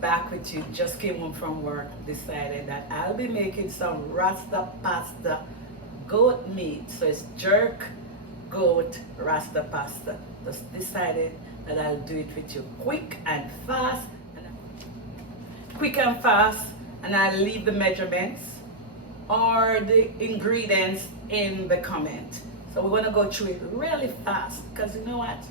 back with you. Just came home from work. Decided that I'll be making some Rasta pasta, goat meat. So it's jerk goat Rasta pasta. Just decided that I'll do it with you quick and fast. And I'll leave the measurements or the ingredients in the comment. So we're gonna go through it really fast because you know what?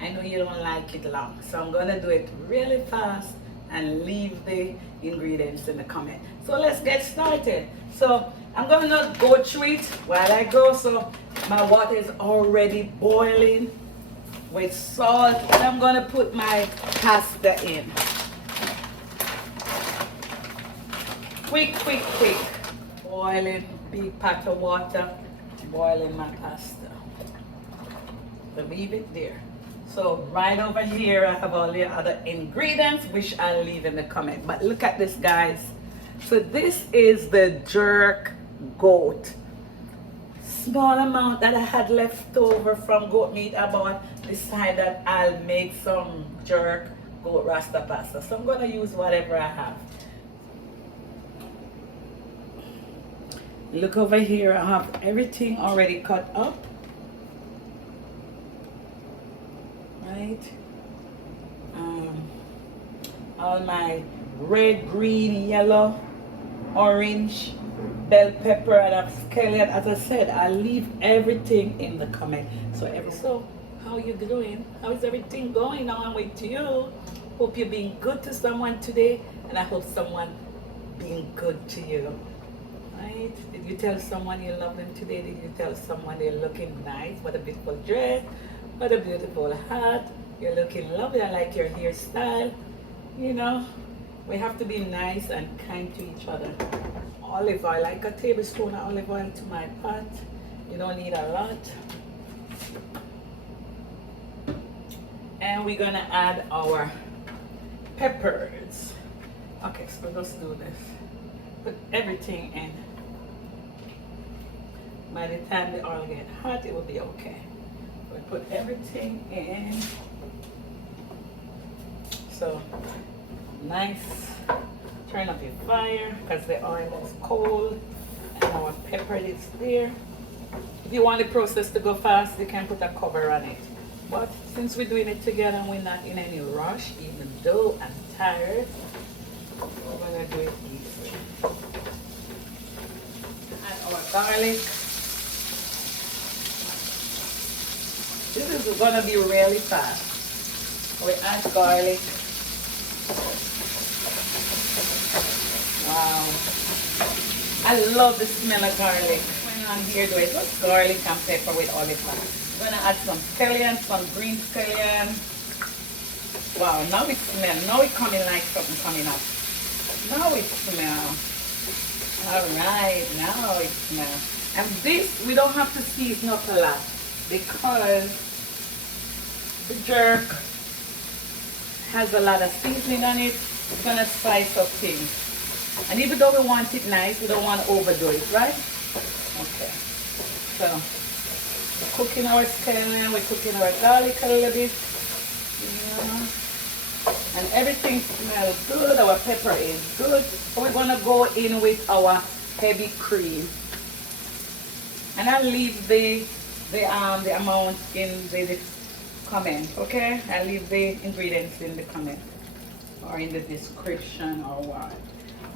I know you don't like it long. So I'm gonna do it really fast and leave the ingredients in the comment. So let's get started. So I'm gonna go through it while I go. So my water is already boiling with salt and I'm gonna put my pasta in. Quick. Boiling, big pot of water, boiling my pasta. So leave it there. So right over here, I have all the other ingredients, which I'll leave in the comment. But look at this, guys. So this is the jerk goat. Small amount that I had left over from goat meat I bought. Decided that I'll make some jerk goat rasta pasta. So I'm gonna use whatever I have. Look over here, I have everything already cut up. Right? All my red, green, yellow, orange, bell pepper, and scallion. As I said, I'll leave everything in the comment. So how you doing? How is everything going on with you? Hope you're being good to someone today, and I hope someone being good to you. Right? Did you tell someone you love them today? Did you tell someone they're looking nice? What a beautiful dress. What a beautiful hat. You're looking lovely. I like your hairstyle. You know, we have to be nice and kind to each other. Olive oil, like a tablespoon of olive oil to my pot. You don't need a lot. And we're gonna add our peppers. Okay, so let's do this. Put everything in. By the time the oil gets hot, it will be okay. We put everything in. So nice. Turn up your fire because the oil is cold and our pepper is there. If you want the process to go fast, you can put a cover on it. But since we're doing it together and we're not in any rush, even though I'm tired, we're gonna do it easily. Add our garlic. This is gonna be really fast. We add garlic. Wow. I love the smell of garlic. When I'm here doing it, just garlic and pepper with olive oil. I'm gonna add some scallion, some green scallion. Wow, now it smells. Now it's coming like something coming up. Now it smells. Alright, now it smells. And this, we don't have to season up a lot because the jerk has a lot of seasoning on it. It's gonna spice up things. And even though we want it nice, we don't want to overdo it, right? Okay. So, we're cooking our scallion, we're cooking our garlic a little bit. Yeah. And everything smells good, our pepper is good. So we're gonna go in with our heavy cream. And I'll leave the amount in the comment, okay? I'll leave the ingredients in the comment or in the description or what.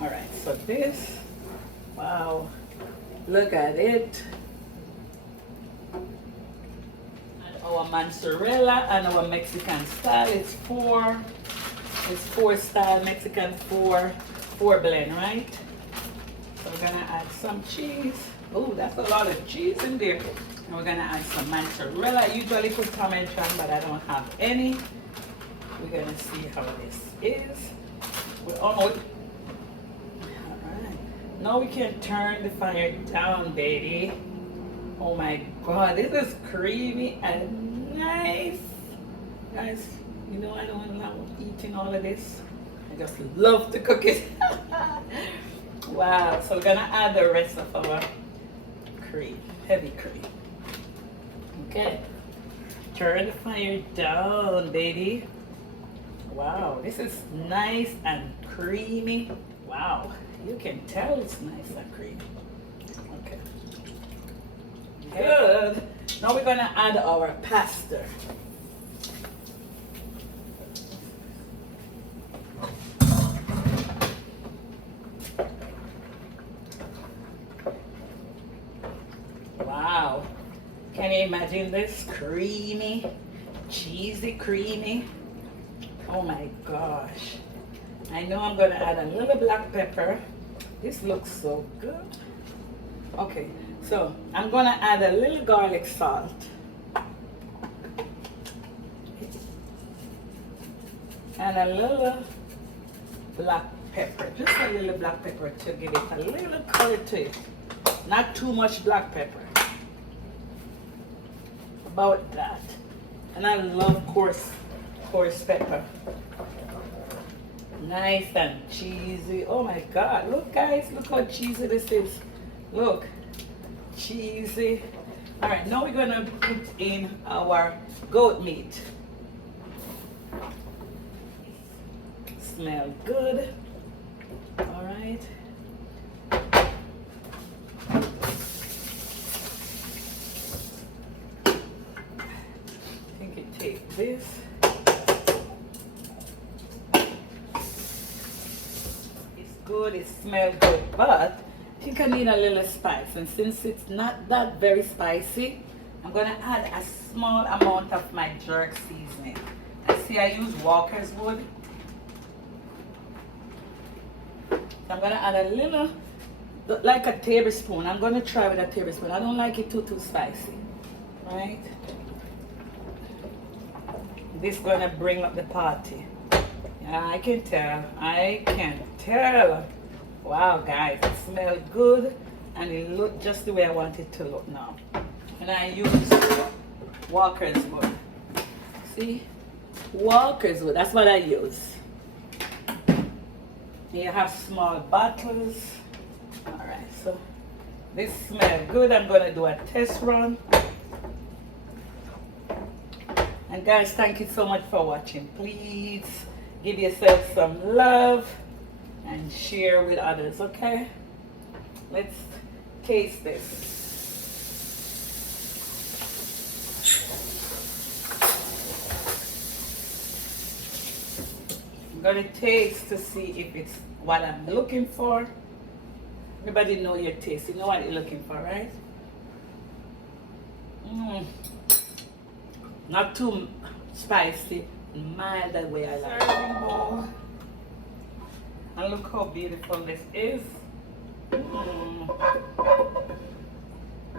All right, so this, wow, look at it. And our mozzarella and our Mexican style, it's four style, Mexican four blend, right? So we're gonna add some cheese. Oh, that's a lot of cheese in there. And we're gonna add some mozzarella. I usually put Parmesan, but I don't have any. We're gonna see how this is. We're almost. Alright. Now we can turn the fire down, baby. Oh my god, this is creamy and nice. Guys, you know I don't love eating all of this. I just love to cook it. Wow, so we're gonna add the rest of our cream, heavy cream. Okay, turn the fire down, baby. Wow, this is nice and creamy. Wow, you can tell it's nice and creamy. Okay. Good. Now we're gonna add our pasta. Wow. Can you imagine this? Creamy, cheesy, creamy. Oh my gosh. I know I'm gonna add a little black pepper. This looks so good. Okay, so I'm gonna add a little garlic salt. And a little black pepper. Just a little black pepper to give it a little color to it. Not too much black pepper. About that. And I love coarse pepper. Nice and cheesy. Oh my God. Look guys, look how cheesy this is. Look. Cheesy. Alright, now we're gonna put in our goat meat. Smell good. Alright. Take this. It's good, it smells good, but I think I need a little spice. And since it's not that very spicy, I'm gonna add a small amount of my jerk seasoning. And see, I use Walker's Wood. So I'm gonna add a little, like a tablespoon. I'm gonna try with a tablespoon. I don't like it too spicy, right? This is gonna bring up the party. Yeah, I can tell. I can tell. Wow, guys, it smells good and it looks just the way I want it to look now. And I use Walker's Wood. See? Walker's Wood, that's what I use. You have small bottles. Alright, so this smells good. I'm gonna do a test run. And guys, thank you so much for watching. Please give yourself some love and share with others, okay? Let's taste this. I'm gonna taste to see if it's what I'm looking for. Everybody know your taste. You know what you're looking for, right? Not too spicy, mild the way I like it. And look how beautiful this is. We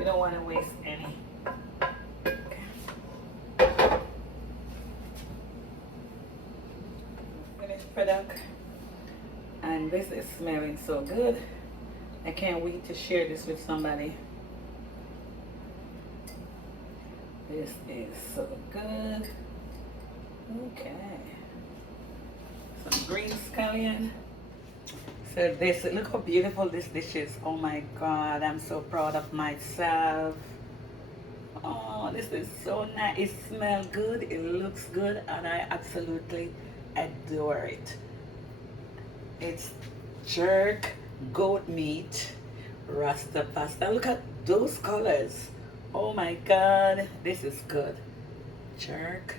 don't want to waste any. Okay. Finished product. And this is smelling so good. I can't wait to share this with somebody. This is so good. Okay. Some green scallion. So this, look how beautiful this dish is. Oh my God, I'm so proud of myself. Oh, this is so nice. It smells good, it looks good, and I absolutely adore it. It's jerk goat meat rasta pasta. Look at those colors. Oh my God, this is good. Jerk